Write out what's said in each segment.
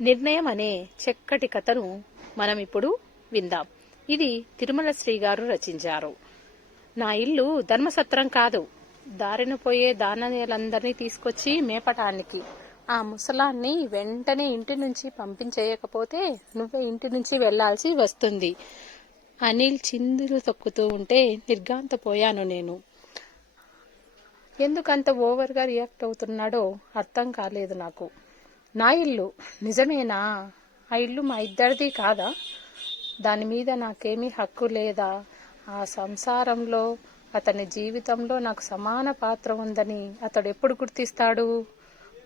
నిర్ణయం అనే చక్కటి కథను మనం ఇప్పుడు విందాం. ఇది తిరుమల శ్రీ గారు రచించారు. నా ఇల్లు ధర్మసత్రం కాదు, దారిన పోయే దానీయులందరినీ తీసుకొచ్చి మేపటానికి. ఆ ముసలాన్ని వెంటనే ఇంటి నుంచి పంపించేయకపోతే నువ్వే ఇంటి నుంచి వెళ్లాల్సి వస్తుంది. అనిల్ చిందులు తొక్కుతూ ఉంటే నిర్ఘాంతపోయాను నేను. ఎందుకంత ఓవర్గా రియాక్ట్ అవుతున్నాడో అర్థం కాలేదు నాకు. నా ఇల్లు నిజమేనా? ఆ ఇల్లు మా ఇద్దరిది కాదా? దాని మీద నాకేమీ హక్కు లేదా? ఆ సంసారంలో, అతని జీవితంలో నాకు సమాన పాత్ర ఉందని అతడు ఎప్పుడు గుర్తిస్తాడు?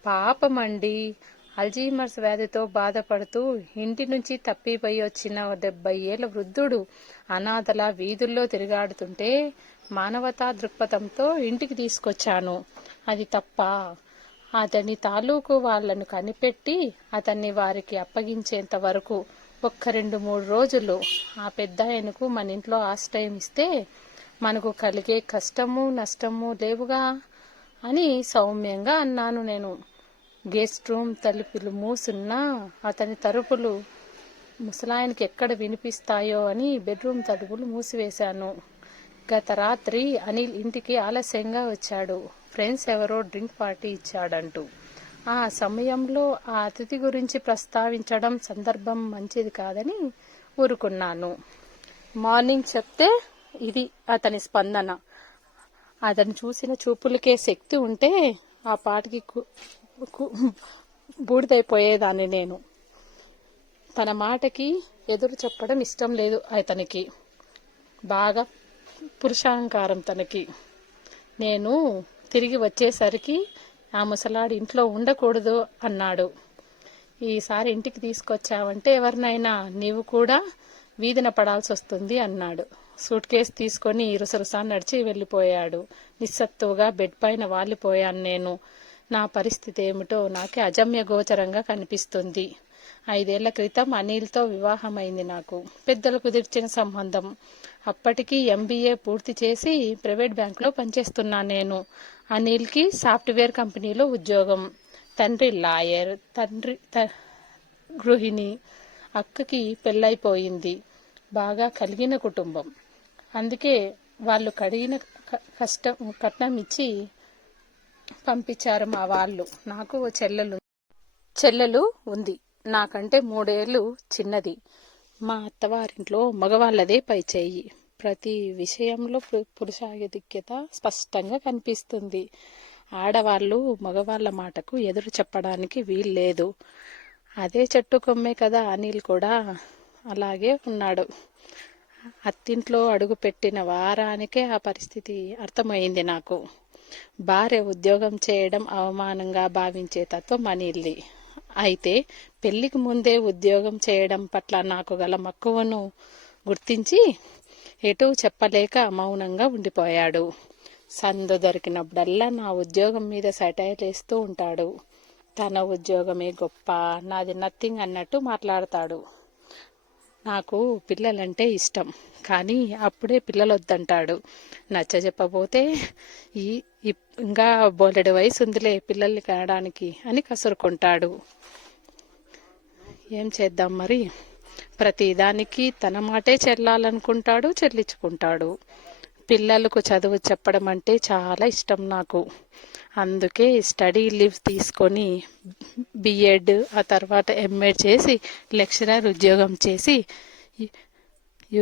పాపమండి, అల్జీమర్స్ వ్యాధితో బాధపడుతూ ఇంటి నుంచి తప్పిపోయి వచ్చిన 70 ఏళ్ల వృద్ధుడు అనాథలా వీధుల్లో తిరుగాడుతుంటే మానవతా దృక్పథంతో ఇంటికి తీసుకొచ్చాను. అది తప్ప? అతని తాలూకు వాళ్లను కనిపెట్టి అతన్ని వారికి అప్పగించేంత వరకు 1-2-3 రోజులు ఆ పెద్దాయనకు మన ఇంట్లో ఆశ్రయం ఇస్తే మనకు కలిగే కష్టము నష్టము లేవుగా అని సౌమ్యంగా అన్నాను నేను. గెస్ట్ రూమ్ తలుపులు మూసున్నా అతని తలుపులు ముసలాయనకి ఎక్కడ వినిపిస్తాయో అని బెడ్రూమ్ తలుపులు మూసివేశాను. గత రాత్రి అనిల్ ఇంటికి ఆలస్యంగా వచ్చాడు. ఫ్రెండ్స్ ఎవరో డ్రింక్ పార్టీ ఇచ్చాడంటూ. ఆ సమయంలో ఆ అతిథి గురించి ప్రస్తావించడం సందర్భం మంచిది కాదని ఊరుకున్నాను. మార్నింగ్ చెప్తే ఇది అతని స్పందన. అతను చూసిన చూపులకే శక్తి ఉంటే ఆ పాటికి బూడిదైపోయేదాన్ని నేను. తన మాటకి ఎదురు చెప్పడం ఇష్టం లేదు అతనికి. బాగా పురుషాహంకారం తనకి. నేను తిరిగి వచ్చేసరికి ఆ ముసలాడి ఇంట్లో ఉండకూడదు అన్నాడు. ఈసారి ఇంటికి తీసుకొచ్చావంటే ఎవరినైనా నీవు కూడా వీధిన పడాల్సి వస్తుంది అన్నాడు. సూట్ కేసు తీసుకొని రుసరుసా నడిచి వెళ్ళిపోయాడు. నిస్సత్తువుగా బెడ్ పైన వాలిపోయాను నేను. నా పరిస్థితి ఏమిటో నాకే అజమ్య గోచరంగా కనిపిస్తుంది. 5 ఏళ్ల క్రితం అనిల్తో వివాహమైంది నాకు. పెద్దలు కుదిర్చిన సంబంధం. అప్పటికి MBA పూర్తి చేసి ప్రైవేట్ బ్యాంకులో పనిచేస్తున్నాను నేను. అనిల్కి సాఫ్ట్వేర్ కంపెనీలో ఉద్యోగం. తండ్రి లాయర్, తండ్రి గృహిణి. అక్కకి పెళ్ళైపోయింది. బాగా కలిగిన కుటుంబం. అందుకే వాళ్ళు కడిగిన కట్నం ఇచ్చి పంపించారు మా వాళ్ళు. నాకు ఓ చెల్లెలు ఉంది. నాకంటే 3 ఏళ్లు చిన్నది. మా అత్తవారింట్లో మగవాళ్లదే పైచేయి. ప్రతి విషయంలో పురుషాధిక్యత స్పష్టంగా కనిపిస్తుంది. ఆడవాళ్లు మగవాళ్ల మాటకు ఎదురు చెప్పడానికి వీల్లేదు. అదే చెట్టు కొమ్మే కదా అనిల్ కూడా. అలాగే ఉన్నాడు. అత్తింట్లో అడుగుపెట్టిన వారానికే ఆ పరిస్థితి అర్థమైంది నాకు. భార్య ఉద్యోగం చేయడం అవమానంగా భావించే తత్వం అనిల్ది. అయితే పెళ్లికి ముందే ఉద్యోగం చేయడం పట్ల నాకు గల మక్కువను గుర్తించి ఎటూ చెప్పలేక మౌనంగా ఉండిపోయాడు. సందు దొరికినప్పుడల్లా నా ఉద్యోగం మీద సెటైర్ వేస్తూ ఉంటాడు. తన ఉద్యోగమే గొప్ప, నాది నథింగ్ అన్నట్టు మాట్లాడతాడు. నాకు పిల్లలంటే ఇష్టం, కానీ అప్పుడే పిల్లలొద్దంటాడు. నచ్చజెప్పబోతే ఇంకా బోలెడు వయసు ఉందిలే పిల్లల్ని కనడానికి అని కసురుకుంటాడు. ఏం చేద్దాం మరి? ప్రతిదానికి తన మాటే చెల్లాలనుకుంటాడు, చెల్లించుకుంటాడు. పిల్లలకు చదువు చెప్పడం అంటే చాలా ఇష్టం నాకు. అందుకే స్టడీ లీవ్ తీసుకొని B.Ed, ఆ తర్వాత M.Ed చేసి లెక్చరర్ ఉద్యోగం చేసి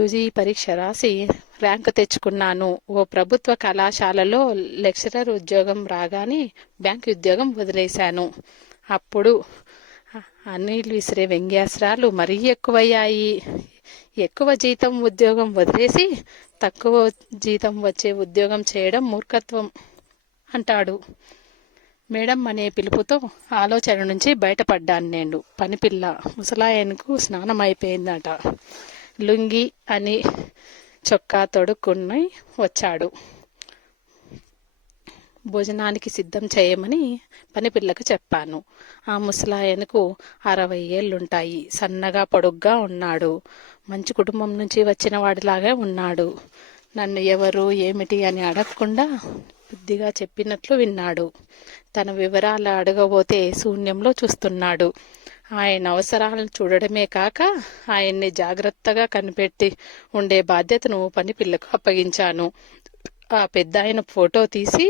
UG పరీక్ష రాసి ర్యాంకు తెచ్చుకున్నాను. ఓ ప్రభుత్వ కళాశాలలో లెక్చరర్ ఉద్యోగం రాగానే బ్యాంక్ ఉద్యోగం వదిలేశాను. అప్పుడు అనిల్ విసిరే వ్యంగ్యాస్త్రాలు మరీ ఎక్కువయ్యాయి. ఎక్కువ జీతం ఉద్యోగం వదిలేసి తక్కువ జీతం వచ్చే ఉద్యోగం చేయడం మూర్ఖత్వం అంటాడు. మేడం అనే పిలుపుతో ఆలోచన నుంచి బయటపడ్డాను నేను. పనిపిల్ల ముసలాయనకు స్నానం అయిపోయిందట. లుంగి అని చొక్కా తొడుక్కుని వచ్చాడు. భోజనానికి సిద్ధం చేయమని పనిపిల్లకు చెప్పాను. ఆ ముసలాయనకు 60 ఏళ్లుంటాయి. సన్నగా పొడుగ్గా ఉన్నాడు. మంచి కుటుంబం నుంచి వచ్చిన వాడిలాగా ఉన్నాడు. నన్ను ఎవరు ఏమిటి అని అడగకుండా బుద్ధిగా చెప్పినట్లు విన్నాడు. తన వివరాలు అడగబోతే శూన్యంలో చూస్తున్నాడు. ఆయన అవసరాలను చూడడమే కాక ఆయన్ని జాగ్రత్తగా కనిపెట్టి ఉండే బాధ్యతను పని పిల్లకు అప్పగించాను. ఆ పెద్ద ఆయన ఫోటో తీసి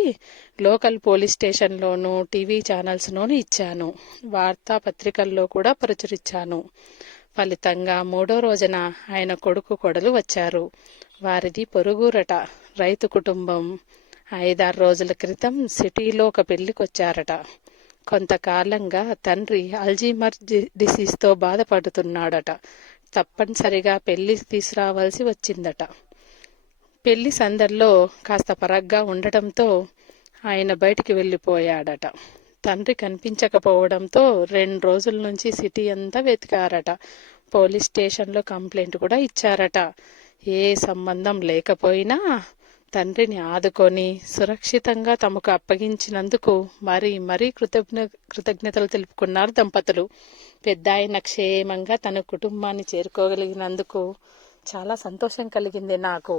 లోకల్ పోలీస్ స్టేషన్లోనూ టీవీ ఛానల్స్లోనూ ఇచ్చాను. వార్తాపత్రికల్లో కూడా ప్రచురించాను. ఫలితంగా 3వ రోజున ఆయన కొడుకు కొడలు వచ్చారు. వారిది పొరుగురట, రైతు కుటుంబం. 5-6 రోజుల క్రితం సిటీలో ఒక పెళ్లికొచ్చారట. కొంతకాలంగా తండ్రి అల్జీమర్ డిసీజ్తో బాధపడుతున్నాడట. తప్పనిసరిగా పెళ్లి తీసుకురావాల్సి వచ్చిందట. పెళ్లి సందర్లో కాస్త పరగ్గా ఉండటంతో ఆయన బయటికి వెళ్ళిపోయాడట. తండ్రి కనిపించకపోవడంతో 2 రోజుల నుంచి సిటీ అంతా వెతికారట. పోలీస్ స్టేషన్లో కంప్లైంట్ కూడా ఇచ్చారట. ఏ సంబంధం లేకపోయినా తండ్రిని ఆదుకొని సురక్షితంగా తమకు అప్పగించినందుకు మరీ కృతజ్ఞతలు తెలుపుకున్నారు దంపతులు. పెద్ద ఆయన క్షేమంగా తన కుటుంబాన్ని చేరుకోగలిగినందుకు చాలా సంతోషం కలిగింది నాకు.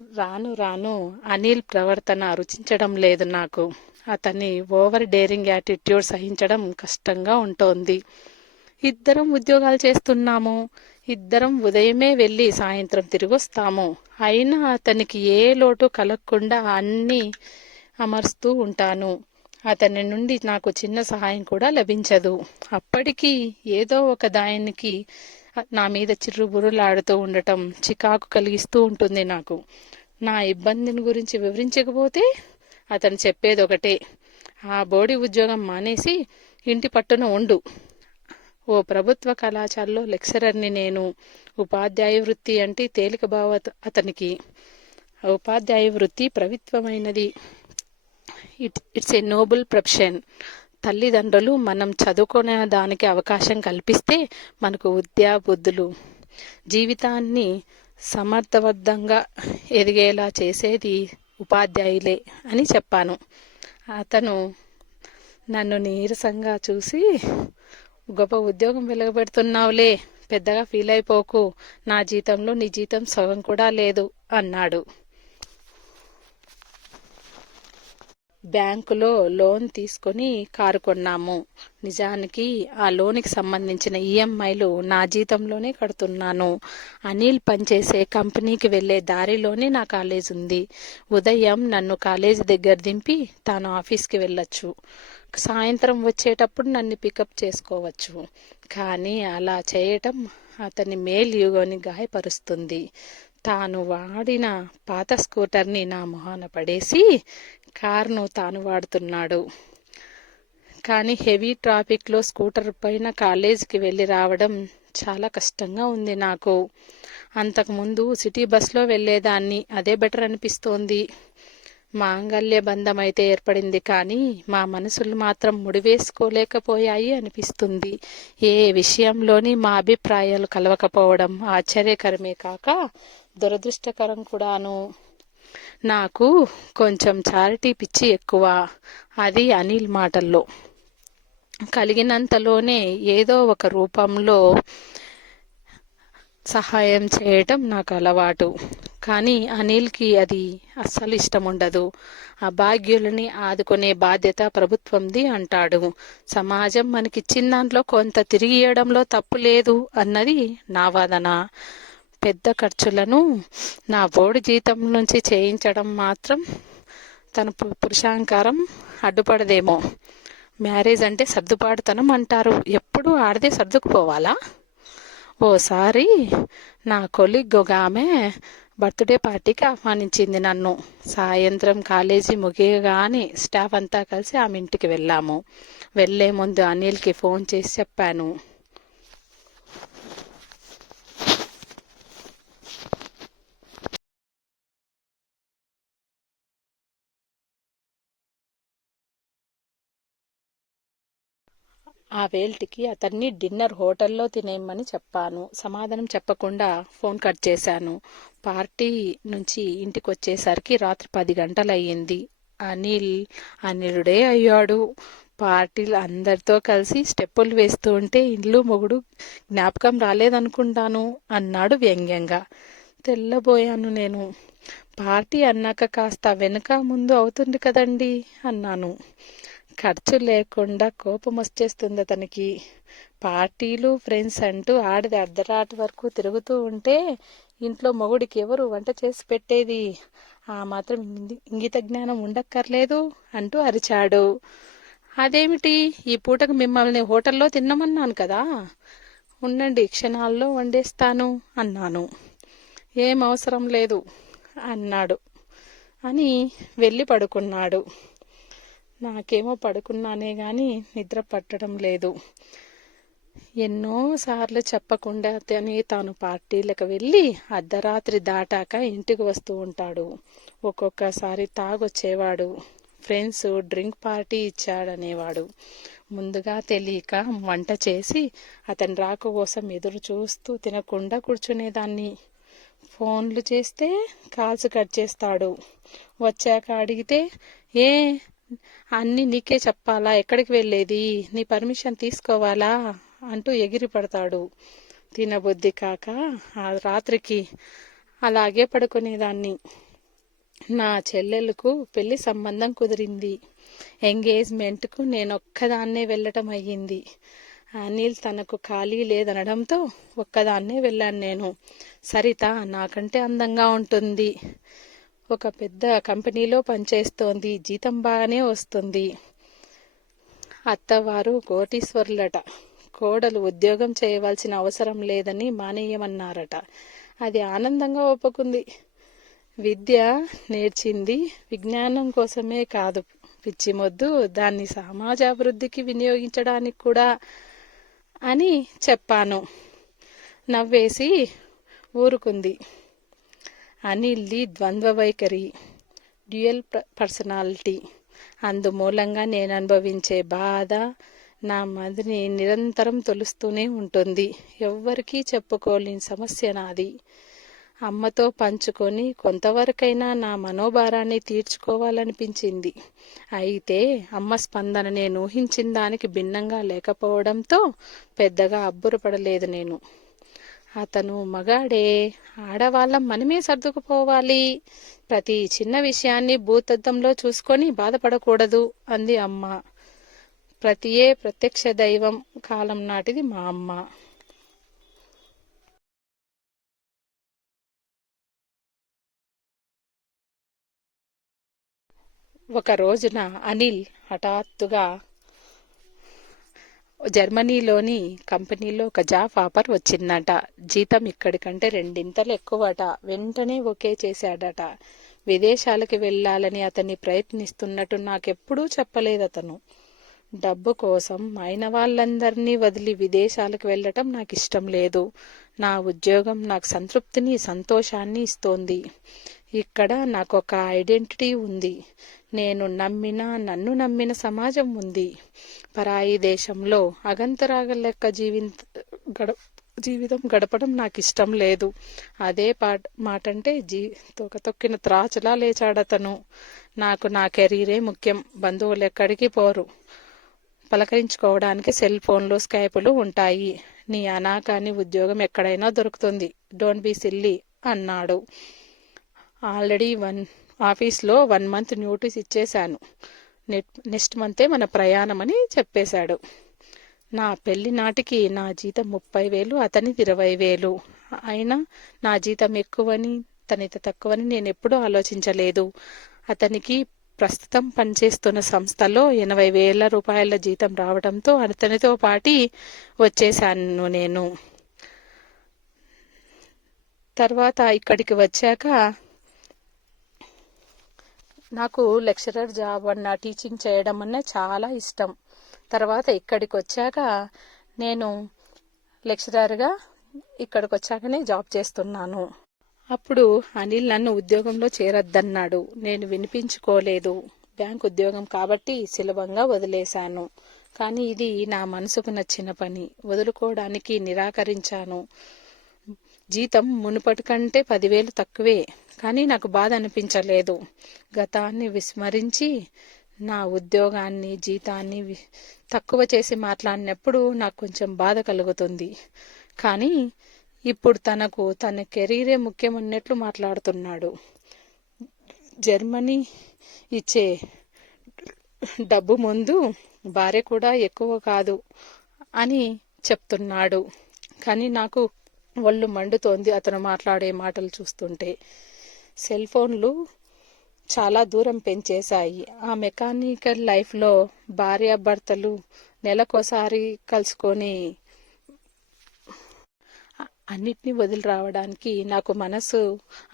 రాను రాను అనిల్ ప్రవర్తన రుచించడం లేదు నాకు. అతని ఓవర్ డేరింగ్ యాటిట్యూడ్ సహించడం కష్టంగా ఉంటోంది. ఇద్దరం ఉద్యోగాలు చేస్తున్నాము. ఇద్దరం ఉదయమే వెళ్ళి సాయంత్రం తిరిగి వస్తాము. అయినా అతనికి ఏ లోటు కలగకుండా అన్నీ అమర్స్తూ ఉంటాను. అతని నుండి నాకు చిన్న సహాయం కూడా లభించదు. అప్పటికీ ఏదో ఒక దానికి నా మీద చిర్రుబుర్రులాడుతూ ఉండటం చికాకు కలిగిస్తూ ఉంటుంది నాకు. నా ఇబ్బందిని గురించి వివరించకపోతే అతను చెప్పేది ఒకటే, ఆ బోడి ఉద్యోగం మానేసి ఇంటి పట్టున ఉండు. ఓ ప్రభుత్వ కళాశాలలో లెక్చరర్ని నేను. ఉపాధ్యాయ వృత్తి అంటే తేలిక భావ అతనికి. ఉపాధ్యాయ వృత్తి పవిత్రమైనది. It's a Nobel profession. తల్లిదండ్రులు మనం చదువుకునే దానికి అవకాశం కల్పిస్తే మనకు విద్యా బుద్ధులు జీవితాన్ని సమర్థవంతంగా ఎదిగేలా చేసేది ఉపాధ్యాయులే అని చెప్పాను. అతను నన్ను నీరసంగా చూసి, గొప్ప ఉద్యోగం వెలగబెడుతున్నావులే, పెద్దగా ఫీల్ అయిపోకు, నా జీతంలో నీ జీతం సగం కూడా లేదు అన్నాడు. బ్యాంకులో లోన్ తీసుకొని కారు కొన్నాము. నిజానికి ఆ లోనికి సంబంధించిన ఈఎంఐలు నా జీతంలోనే కడుతున్నాను. అనిల్ పనిచేసే కంపెనీకి వెళ్లే దారిలోనే నా కాలేజ్ ఉంది. ఉదయం నన్ను కాలేజీ దగ్గర దింపి తాను ఆఫీస్కి వెళ్ళొచ్చు. సాయంత్రం వచ్చేటప్పుడు నన్ను పికప్ చేసుకోవచ్చు. కానీ అలా చేయటం అతని మేల్ యుగోని గాయపరుస్తుంది. తాను వాడిన పాత స్కూటర్ని నా మొహాన పడేసి కారును తాను వాడుతున్నాడు. కానీ హెవీ ట్రాఫిక్లో స్కూటర్ పైన కాలేజీకి వెళ్ళి రావడం చాలా కష్టంగా ఉంది నాకు. అంతకుముందు సిటీ బస్లో వెళ్ళేదాన్ని, అదే బెటర్ అనిపిస్తోంది. మాంగల్య బంధం అయితే ఏర్పడింది, కానీ మా మనసులు మాత్రం ముడివేసుకోలేకపోయాయి అనిపిస్తుంది. ఏ విషయంలోని మా అభిప్రాయాలు కలవకపోవడం ఆశ్చర్యకరమే కాక దురదృష్టకరం కూడాను. నాకు కొంచెం చారిటీ పిచ్చి ఎక్కువ. అది అనిల్ మాటల్లో. కలిగినంతలోనే ఏదో ఒక రూపంలో సహాయం చేయటం నాకు అలవాటు. కానీ అనిల్కి అది అస్సలు ఇష్టం ఉండదు. అభాగ్యులని ఆదుకునే బాధ్యత ప్రభుత్వంది అంటాడు. సమాజం మనకిచ్చిన దాంట్లో కొంత తిరిగి ఇవ్వడంలో తప్పు లేదు అన్నది నా వాదన. పెద్ద ఖర్చులను నా బోర్డు జీతం నుంచి చేయించడం మాత్రం తన పురుషాంకారం అడ్డుపడదేమో. మ్యారేజ్ అంటే సర్దుబాటుతనం అంటారు. ఎప్పుడు ఆడదే సర్దుకుపోవాలా? ఓసారి నా కొలీగ్ ఒక ఆమె బర్త్డే పార్టీకి ఆహ్వానించింది నన్ను. సాయంత్రం కాలేజీ ముగియగానే స్టాఫ్ అంతా కలిసి ఆమె ఇంటికి వెళ్ళాము. వెళ్లే ముందు అనిల్కి ఫోన్ చేసి చెప్పాను, ఆ వేల్టికి అతన్ని డిన్నర్ హోటల్లో తినేయమని చెప్పాను. సమాధానం చెప్పకుండా ఫోన్ కట్ చేశాను. పార్టీ నుంచి ఇంటికి వచ్చేసరికి రాత్రి 10 గంటలయ్యింది. అనిలుడే అయ్యాడు. పార్టీలు అందరితో కలిసి స్టెప్పులు వేస్తూ ఉంటే ఇల్లు మొగుడు జ్ఞాపకం రాలేదనుకుంటాను అన్నాడు వ్యంగ్యంగా. తెల్లబోయాను నేను. పార్టీ అన్నాక కాస్త వెనుక ముందు అవుతుంది కదండి అన్నాను. ఖర్చు లేకుండా కోపం వచ్చేస్తుంది అతనికి. పార్టీలు ఫ్రెండ్స్ అంటూ ఆడిది అర్ధరాత్రి వరకు తిరుగుతూ ఉంటే ఇంట్లో మొగుడికి ఎవరు వంట చేసి పెట్టేది? ఆ మాత్రం ఇంగిత జ్ఞానం ఉండక్కర్లేదు అంటూ అరిచాడు. అదేమిటి, ఈ పూటకు మిమ్మల్ని హోటల్లో తిన్నమన్నాను కదా, ఉండండి క్షణాల్లో వండేస్తాను అన్నాను. ఏం అవసరం లేదు అన్నాడు అని వెళ్ళి పడుకున్నాడు. నాకేమో పడుకున్నానే గాని నిద్ర పట్టడం లేదు. ఎన్నోసార్లు చెప్పకుండా తాను పార్టీలకు వెళ్ళి అర్ధరాత్రి దాటాక ఇంటికి వస్తూ ఉంటాడు. ఒక్కొక్కసారి తాగొచ్చేవాడు. ఫ్రెండ్స్ డ్రింక్ పార్టీ ఇచ్చాడనేవాడు. ముందుగా తెలియక వంట చేసి అతని రాక కోసం ఎదురు చూస్తూ తినకుండా కూర్చునేదాన్ని. ఫోన్లు చేస్తే కాల్స్ కట్ చేస్తాడు. వచ్చాక అడిగితే, ఏ అన్నీ నీకే చెప్పాలా, ఎక్కడికి వెళ్ళేది, నీ పర్మిషన్ తీసుకోవాలా అంటూ ఎగిరి పడతాడు. తినబుద్ధి కాక ఆ రాత్రికి అలాగే పడుకునేదాన్ని. నా చెల్లెలకు పెళ్లి సంబంధం కుదిరింది. ఎంగేజ్మెంట్కు నేనొక్కదాన్నే వెళ్ళటం అయ్యింది. అనిల్ తనకు ఖాళీ లేదనడంతో ఒక్కదాన్నే వెళ్ళాను నేను. సరిత నాకంటే అందంగా ఉంటుంది. ఒక పెద్ద కంపెనీలో పనిచేస్తోంది. జీతం బాగానే వస్తుంది. అత్తవారు కోటీశ్వరులట. కోడలు ఉద్యోగం చేయవలసిన అవసరం లేదని మానేయమన్నారట. అది ఆనందంగా ఒప్పుకుంది. విద్య నేర్చింది విజ్ఞానం కోసమే కాదు పిచ్చి మొద్దు, దాన్ని సమాజాభివృద్ధికి వినియోగించడానికి కూడా అని చెప్పాను. నవ్వేసి ఊరుకుంది. అనిల్ది ద్వంద్వ వైఖరి, డ్యూయల్ పర్సనాలిటీ. అందుమూలంగా నేను అనుభవించే బాధ నా మదిని నిరంతరం తొలుస్తూనే ఉంటుంది. ఎవ్వరికీ చెప్పుకోలేని సమస్య నాది. అమ్మతో పంచుకొని కొంతవరకైనా నా మనోభారాన్ని తీర్చుకోవాలనిపించింది. అయితే అమ్మ స్పందన నేను ఊహించిన దానికి భిన్నంగా లేకపోవడంతో పెద్దగా అబ్బురపడలేదు నేను. అతను మగాడే, ఆడవాళ్ళం మనమే సర్దుకుపోవాలి, ప్రతి చిన్న విషయాన్ని భూతద్దంలో చూసుకొని బాధపడకూడదు అంది అమ్మ. ప్రతియే ప్రత్యక్ష దైవం కాలం నాటిది మా అమ్మ. ఒక రోజున అనిల్ హఠాత్తుగా జర్మనీలోని కంపెనీలో ఒక జాబ్ ఆఫర్ వచ్చిందట. జీతం ఇక్కడికంటే 2 ఎక్కువట. వెంటనే ఓకే చేశాడట. విదేశాలకు వెళ్ళాలని అతన్ని ప్రయత్నిస్తున్నట్టు నాకెప్పుడూ చెప్పలేదు అతను. డబ్బు కోసం అయిన వాళ్ళందరినీ వదిలి విదేశాలకు వెళ్ళటం నాకు ఇష్టం లేదు. నా ఉద్యోగం నాకు సంతృప్తిని, సంతోషాన్ని ఇస్తోంది. ఇక్కడ నాకు ఒక ఐడెంటిటీ ఉంది. నన్ను నమ్మిన సమాజం ఉంది. పరాయి దేశంలో అగంతరాగ లెక్క జీవితం గడపడం నాకు ఇష్టం లేదు. అదే మాటంటే తొక్కిన త్రాచులా లేచాడతను. నాకు నా కెరీరే ముఖ్యం. బంధువులు ఎక్కడికి పోరు. పలకరించుకోవడానికి సెల్ ఫోన్లు, స్కైపులు ఉంటాయి. నీ అనాకాని ఉద్యోగం ఎక్కడైనా దొరుకుతుంది. డోంట్ బీ సిల్లీ అన్నాడు. ఆల్రెడీ ఆఫీస్లో 1 మంత్ నోటీస్ ఇచ్చేశాను. నెక్స్ట్ మంతే మన ప్రయాణం అని చెప్పేశాడు. నా పెళ్లి నాటికి నా జీతం 30,000, అతనిది 20,000. అయినా నా జీతం ఎక్కువని తనిత తక్కువని నేను ఎప్పుడూ ఆలోచించలేదు. అతనికి ప్రస్తుతం పనిచేస్తున్న సంస్థలో 80,000 రూపాయల జీతం రావడంతో అతనితో పాటి వచ్చేశాను నేను. తర్వాత ఇక్కడికి వచ్చాక నాకు లెక్చరర్ జాబ్ అన్న, టీచింగ్ చేయడం అన్న చాలా ఇష్టం. తర్వాత ఇక్కడికి వచ్చాక నేను లెక్చరర్గా ఇక్కడికి వచ్చాకనే జాబ్ చేస్తున్నాను. అప్పుడు అనిల్ నన్ను ఉద్యోగంలో చేరొద్దన్నాడు. నేను వినిపించుకోలేదు. బ్యాంక్ ఉద్యోగం కాబట్టి సులభంగా వదిలేశాను. కానీ ఇది నా మనసుకు నచ్చిన పని. వదులుకోవడానికి నిరాకరించాను. జీతం మునుపటి కంటే 10,000 తక్కువే. కానీ నాకు బాధ అనిపించలేదు. గతాన్ని విస్మరించి నా ఉద్యోగాన్ని, జీతాన్ని తక్కువ చేసి మాట్లాడినప్పుడు నాకు కొంచెం బాధ కలుగుతుంది. కానీ ఇప్పుడు తన కెరీరే ముఖ్యమన్నట్లు మాట్లాడుతున్నాడు. జర్మనీ ఇచ్చే డబ్బు ముందు భార్య కూడా ఎక్కువ కాదు అని చెప్తున్నాడు. కానీ నాకు ఒళ్ళు మండుతోంది అతను మాట్లాడే మాటలు చూస్తుంటే. సెల్ ఫోన్లు చాలా దూరం పెంచేశాయి. ఆ మెకానికల్ లైఫ్లో భార్యాభర్తలు నెలకోసారి కలుసుకొని అన్నిటినీ వదిలి రావడానికి నాకు మనసు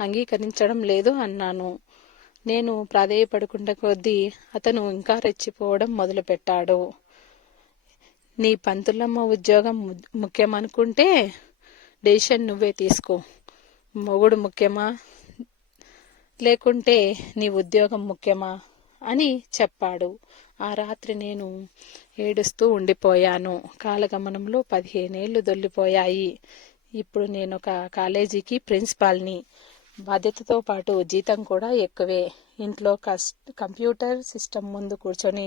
అంగీకరించడం లేదు అన్నాను. నేను ప్రాధేయపడకుండా కొద్దీ అతను ఇంకా రెచ్చిపోవడం మొదలుపెట్టాడు. నీ పంతులమ్మ ఉద్యోగం ముఖ్యమనుకుంటే డెసిషన్ నువ్వే తీసుకో. మొగుడు ముఖ్యమా లేకుంటే నీ ఉద్యోగం ముఖ్యమా అని చెప్పాడు. ఆ రాత్రి నేను ఏడుస్తూ ఉండిపోయాను. కాలగమనంలో 15 ఏళ్లు దొల్లిపోయాయి. ఇప్పుడు నేను ఒక కాలేజీకి ప్రిన్సిపాల్ని. బాధ్యతతో పాటు జీతం కూడా ఎక్కువే. ఇంట్లో కంప్యూటర్ సిస్టమ్ ముందు కూర్చొని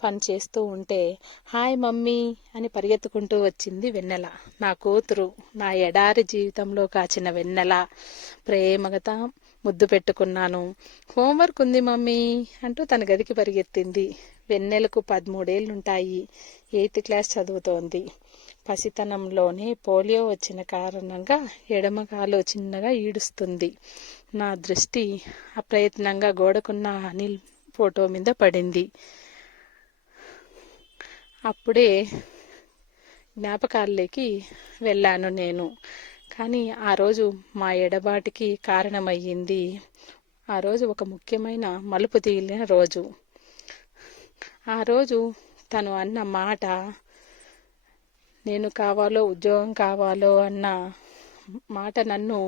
పని చేస్తూ ఉంటే హాయ్ మమ్మీ అని పరిగెత్తుకుంటూ వచ్చింది వెన్నెల. నా కూతురు, నా ఎడారి జీవితంలో కాచిన వెన్నెల. ప్రేమగా ముద్దు పెట్టుకున్నాను. హోంవర్క్ ఉంది మమ్మీ అంటూ తన గదికి పరిగెత్తింది. వెన్నెలకు 13 ఏళ్లుంటాయి. 8th క్లాస్ చదువుతోంది. పసితనంలోనే పోలియో వచ్చిన కారణంగా ఎడమకాలు చిన్నగా ఈడుస్తుంది. నా దృష్టి అప్రయత్నంగా గోడకున్న అనిల్ ఫోటో మీద పడింది. అప్పుడే జ్ఞాపకాల్లోకి వెళ్ళాను నేను. కానీ ఆ రోజు మా ఎడబాటుకి కారణమయ్యింది. ఆ రోజు ఒక ముఖ్యమైన మలుపు తిరిగిన రోజు. ఆ రోజు తను అన్న మాట, నేను కావాలో ఉద్యోగం కావాలో అన్న మాట నన్ను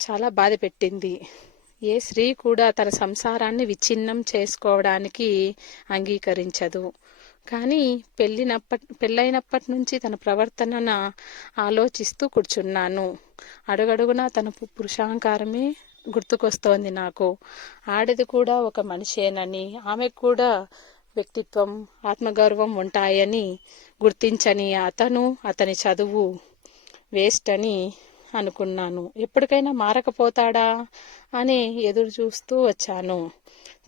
చాలా బాధ పెట్టింది. ఏ స్త్రీ కూడా తన సంసారాన్ని విచ్ఛిన్నం చేసుకోవడానికి అంగీకరించదు. కానీ పెళ్ళైనప్పటి నుంచి తన ప్రవర్తనను ఆలోచిస్తూ కూర్చున్నాను. అడుగడుగునా తన పురుషాంకారమే గుర్తుకొస్తోంది నాకు. ఆడది కూడా ఒక మనిషేనని, ఆమెకు కూడా వ్యక్తిత్వం, ఆత్మగౌరవం ఉంటాయని గుర్తించని అతను, అతని చదువు వేస్ట్ అని అనుకున్నాను. ఎప్పటికైనా మారకపోతాడా అని ఎదురు చూస్తూ వచ్చాను.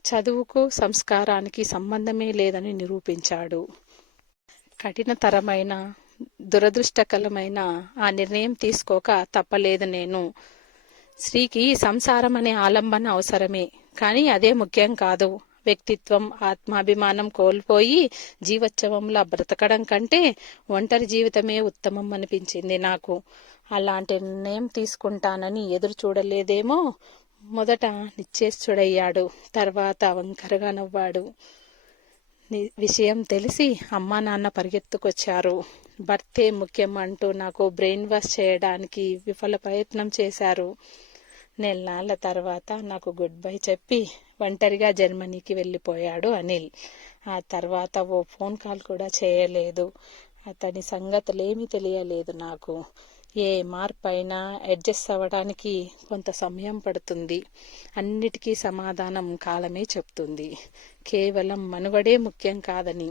చదువుకు సంస్కారానికి సంబంధమే లేదని నిరూపించాడు. కఠినతరమైన, దురదృష్టకరమైన ఆ నిర్ణయం తీసుకోక తప్పలేదు నేను. స్త్రీకి సంసారం అనే ఆలంబన అవసరమే, కానీ అదే ముఖ్యం కాదు. వ్యక్తిత్వం, ఆత్మాభిమానం కోల్పోయి జీవోత్సవంలా బ్రతకడం కంటే ఒంటరి జీవితమే ఉత్తమం అనిపించింది నాకు. అలాంటి నిర్ణయం తీసుకుంటానని ఎదురు చూడలేదేమో. మొదట నిశ్చేష్టుడయ్యాడు. తర్వాత వంకరగా నవ్వాడు. విషయం తెలిసి అమ్మా నాన్న పరిగెత్తుకొచ్చారు. భర్తే ముఖ్యం అంటూ నాకు బ్రెయిన్ వాష్ చేయడానికి విఫల ప్రయత్నం చేశారు. నెలనాళ్ల తర్వాత నాకు గుడ్ బై చెప్పి ఒంటరిగా జర్మనీకి వెళ్ళిపోయాడు అనిల్. ఆ తర్వాత ఓ ఫోన్ కాల్ కూడా చేయలేదు. అతని సంగతులేమీ తెలియలేదు నాకు. ఏ మార్పైనా అడ్జస్ట్ అవ్వడానికి కొంత సమయం పడుతుంది. అన్నిటికీ సమాధానం కాలమే చెప్తుంది. కేవలం మనుగడే ముఖ్యం కాదని,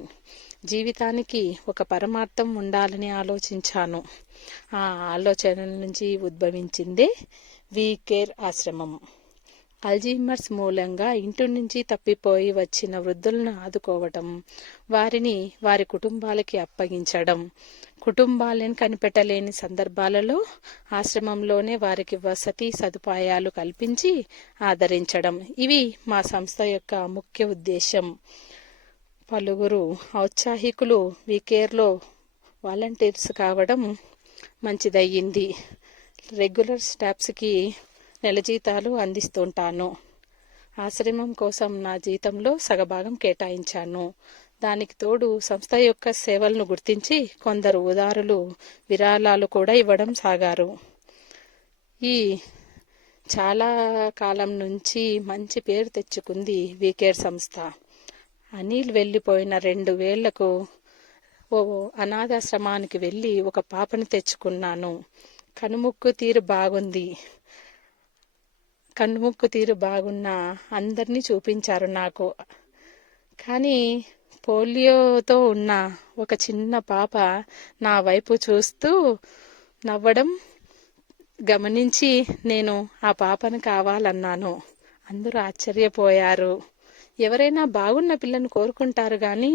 జీవితానికి ఒక పరమార్థం ఉండాలని ఆలోచించాను. ఆ ఆలోచనల నుంచి ఉద్భవించిందే వి కేర్ ఆశ్రమం. అల్జీమర్స్ మూలంగా ఇంటి నుంచి తప్పిపోయి వచ్చిన వృద్ధులను ఆదుకోవటం, వారిని వారి కుటుంబాలకి అప్పగించడం, కుటుంబాలను కనిపెట్టలేని సందర్భాలలో ఆశ్రమంలోనే వారికి వసతి సదుపాయాలు కల్పించి ఆదరించడం, ఇవి మా సంస్థ యొక్క ముఖ్య ఉద్దేశం. పలువురు ఔత్సాహికులు వీకేర్లో వాలంటీర్స్ కావడం మంచిదయ్యింది. రెగ్యులర్ స్టాఫ్స్కి నెల జీతాలు అందిస్తుంటాను. ఆశ్రమం కోసం నా జీతంలో సగభాగం కేటాయించాను. దానికి తోడు సంస్థ యొక్క సేవలను గుర్తించి కొందరు ఉదారులు విరాళాలు కూడా ఇవ్వడం సాగారు. ఈ చాలా కాలం నుంచి మంచి పేరు తెచ్చుకుంది వీకేర్ సంస్థ. అనిల్ వెళ్ళిపోయిన 2 ఏళ్లకు ఓ అనాథాశ్రమానికి వెళ్ళి ఒక పాపని తెచ్చుకున్నాను. కనుముక్కు తీరు బాగున్నా అందరినీ చూపించారు నాకు. కానీ పోలియోతో ఉన్న ఒక చిన్న పాప నా వైపు చూస్తూ నవ్వడం గమనించి నేను ఆ పాపను కావాలన్నాను. అందరూ ఆశ్చర్యపోయారు. ఎవరైనా బాగున్న పిల్లని కోరుకుంటారు కానీ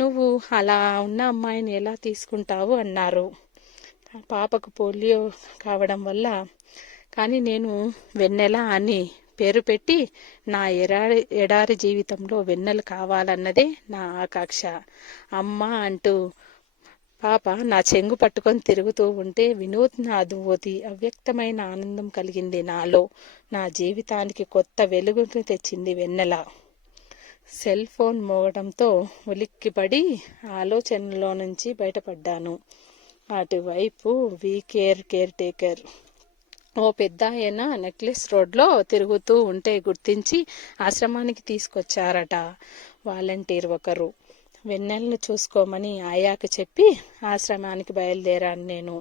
నువ్వు అలా ఉన్న అమ్మాయిని ఎలా తీసుకుంటావు అన్నారు. పాపకు పోలియో కావడం వల్ల కానీ నేను వెన్నెల అని పేరు పెట్టి నా ఎడారి జీవితంలో వెన్నెల కావాలన్నదే నా ఆకాంక్ష. అమ్మ అంటూ పాప నా చెంగు పట్టుకొని తిరుగుతూ ఉంటే వినూత్న అనుభూతి, అవ్యక్తమైన ఆనందం కలిగింది నాలో. నా జీవితానికి కొత్త వెలుగుని తెచ్చింది వెన్నెల. సెల్ ఫోన్ మోగడంతో ఉలిక్కిపడి ఆలోచనలో నుంచి బయటపడ్డాను. అటువైపు కేర్ టేకర్ ఓ పెద్ద ఆయన నెక్లెస్ రోడ్లో తిరుగుతూ ఉంటే గుర్తించి ఆశ్రమానికి తీసుకొచ్చారట. వాలంటీర్ ఒకరు వెన్నెలను చూసుకోమని ఆయాకు చెప్పి ఆశ్రమానికి బయలుదేరాను. నేను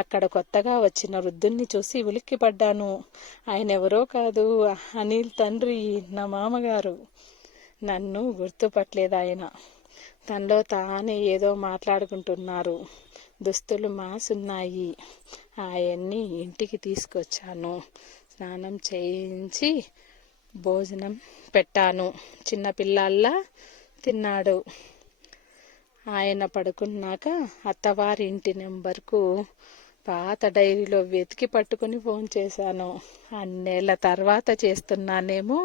అక్కడ కొత్తగా వచ్చిన వృద్ధుల్ని చూసి ఉలిక్కిపడ్డాను. ఆయన ఎవరో కాదు, అనిల్ తండ్రి, నా మామగారు. నన్ను గుర్తుపట్టలేదు ఆయన. తనలో తానే ఏదో మాట్లాడుకుంటున్నారు. దుస్తులు మాసున్నాయి. ఆయన్ని ఇంటికి తీసుకొచ్చాను. స్నానం చేయించి భోజనం పెట్టాను. చిన్నపిల్లల్లా తిన్నాడు. ఆయన పడుకున్నాక అత్తవారి ఇంటి నెంబర్కు పాత డైరీలో వెతికి పట్టుకుని ఫోన్ చేశాను. అన్నేళ్ల తర్వాత చేస్తున్నానేమో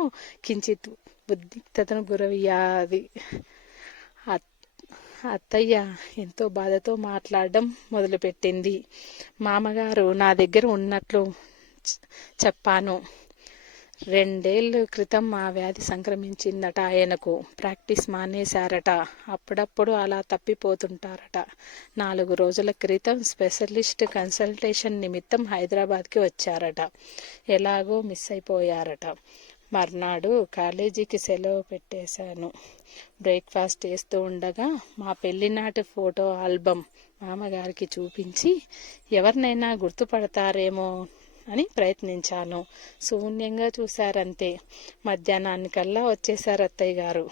కించిత్ ఉద్రిక్తతను గురయ్యాది. అత్తయ్య ఎంతో బాధతో మాట్లాడడం మొదలుపెట్టింది. మామగారు నా దగ్గర ఉన్నట్లు చెప్పాను. 2 ఏళ్ల క్రితం ఆ వ్యాధి సంక్రమించిందట ఆయనకు. ప్రాక్టీస్ మానేశారట. అప్పుడప్పుడు అలా తప్పిపోతుంటారట. 4 రోజుల క్రితం స్పెషలిస్ట్ కన్సల్టేషన్ నిమిత్తం హైదరాబాద్కి వచ్చారట. ఎలాగో మిస్ అయిపోయారట. మర్నాడు కాలేజీకి సెలవు పెట్టేశాను. బ్రేక్ఫాస్ట్ చేస్తూ ఉండగా మా పెళ్లినాటి ఫోటో ఆల్బమ్ మామగారికి చూపించి ఎవరినైనా గుర్తుపడతారేమో అని ప్రయత్నించాను. శూన్యంగా చూశారంతే. మధ్యాహ్నానికల్లా వచ్చేశారు అత్తయ్య గారు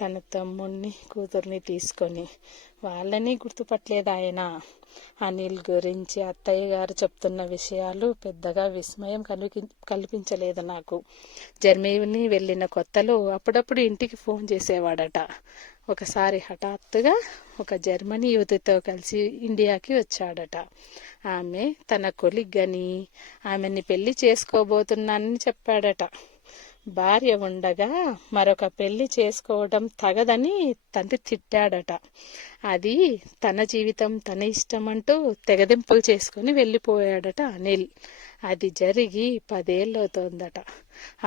తన తమ్ముడిని కూతుర్ని తీసుకొని. వాళ్ళని గుర్తుపట్టలేదు ఆయన. అనిల్ గురించి అత్తయ్య గారు చెప్తున్న విషయాలు పెద్దగా విస్మయం కల్పించలేదు నాకు. జర్మనీ వెళ్ళిన కొత్తలో అప్పుడప్పుడు ఇంటికి ఫోన్ చేసేవాడట. ఒకసారి హఠాత్తుగా ఒక జర్మనీ యువతితో కలిసి ఇండియాకి వచ్చాడట. ఆమె తన కొలీగ్ అని, ఆమెని పెళ్లి చేసుకోబోతున్నానని చెప్పాడట. భార్య ఉండగా మరొక పెళ్లి చేసుకోవడం తగదని తండ్రి తిట్టాడట. అది తన జీవితం తన ఇష్టం అంటూ తెగదింపులు చేసుకుని వెళ్ళిపోయాడట అనిల్. అది జరిగి 10 ఏళ్ళు అవుతోందట.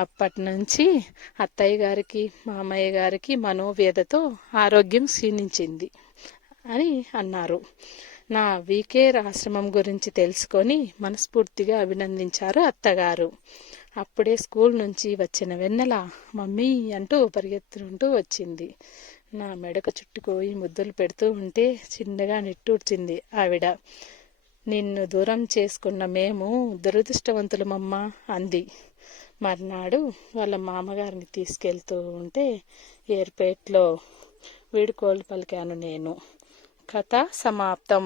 అప్పటి నుంచి అత్తయ్య గారికి మామయ్య గారికి మనోవ్యధతో ఆరోగ్యం క్షీణించింది అని అన్నారు. నా వీకేర్ ఆశ్రమం గురించి తెలుసుకొని మనస్ఫూర్తిగా అభినందించారు అత్తగారు. అప్పుడే స్కూల్ నుంచి వచ్చిన వెన్నెల మమ్మీ అంటూ పరిగెత్తుకుంటూ వచ్చింది. నా మెడకు చుట్టుకోయి ముద్దులు పెడుతూ ఉంటే చిన్నగా నిట్టూర్చింది ఆవిడ. నిన్ను దూరం చేసుకున్న మేము దురదృష్టవంతులమమ్మా అంది. మర్నాడు వాళ్ళ మామగారిని తీసుకెళ్తూ ఉంటే ఎయిర్పోర్ట్లో వీడుకోలు పలికాను నేను. కథ సమాప్తం.